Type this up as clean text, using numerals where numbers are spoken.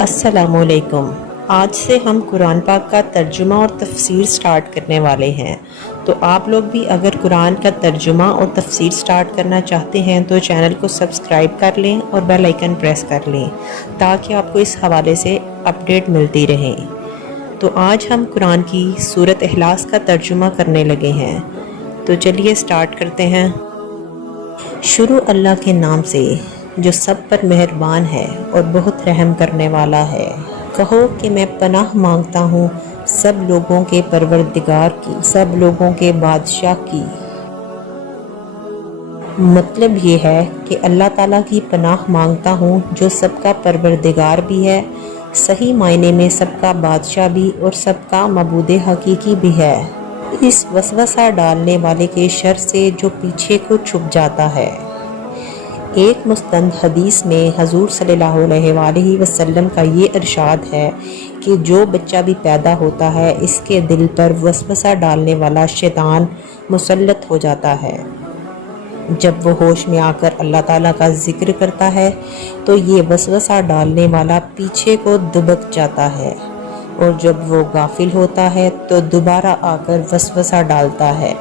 अस्सलामुअलैकुम। आज से हम कुरान पाक का तर्जुमा और तफसीर स्टार्ट करने वाले हैं। तो आप लोग भी अगर कुरान का तर्जुमा और तफसीर स्टार्ट करना चाहते हैं तो चैनल को सब्सक्राइब कर लें और बेल आइकन प्रेस कर लें ताकि आपको इस हवाले से अपडेट मिलती रहे। तो आज हम कुरान की सूरत इखलास का तर्जुमा करने लगे हैं। तो चलिए स्टार्ट करते हैं। शुरू अल्लाह के नाम से जो सब पर मेहरबान है और बहुत रहम करने वाला है। कहो कि मैं पनाह मांगता हूँ सब लोगों के परवरदिगार की, सब लोगों के बादशाह की। मतलब ये है कि अल्लाह ताला की पनाह मांगता हूँ जो सबका परवरदिगार भी है, सही मायने में सबका बादशाह भी और सबका मबूद हकीकी भी है, इस वसवसा डालने वाले के शर से जो पीछे को छुप जाता है। एक मुस्तंद हदीस में हजूर सल्लल्लाहु अलैहि वसल्लम का ये इरशाद है कि जो बच्चा भी पैदा होता है इसके दिल पर वसवसा डालने वाला शैतान मुसल्लत हो जाता है। जब वो होश में आकर अल्लाह ताला का जिक्र करता है तो ये वसवसा डालने वाला पीछे को दुबक जाता है और जब वो गाफिल होता है तो दोबारा आकर वसवसा डालता है।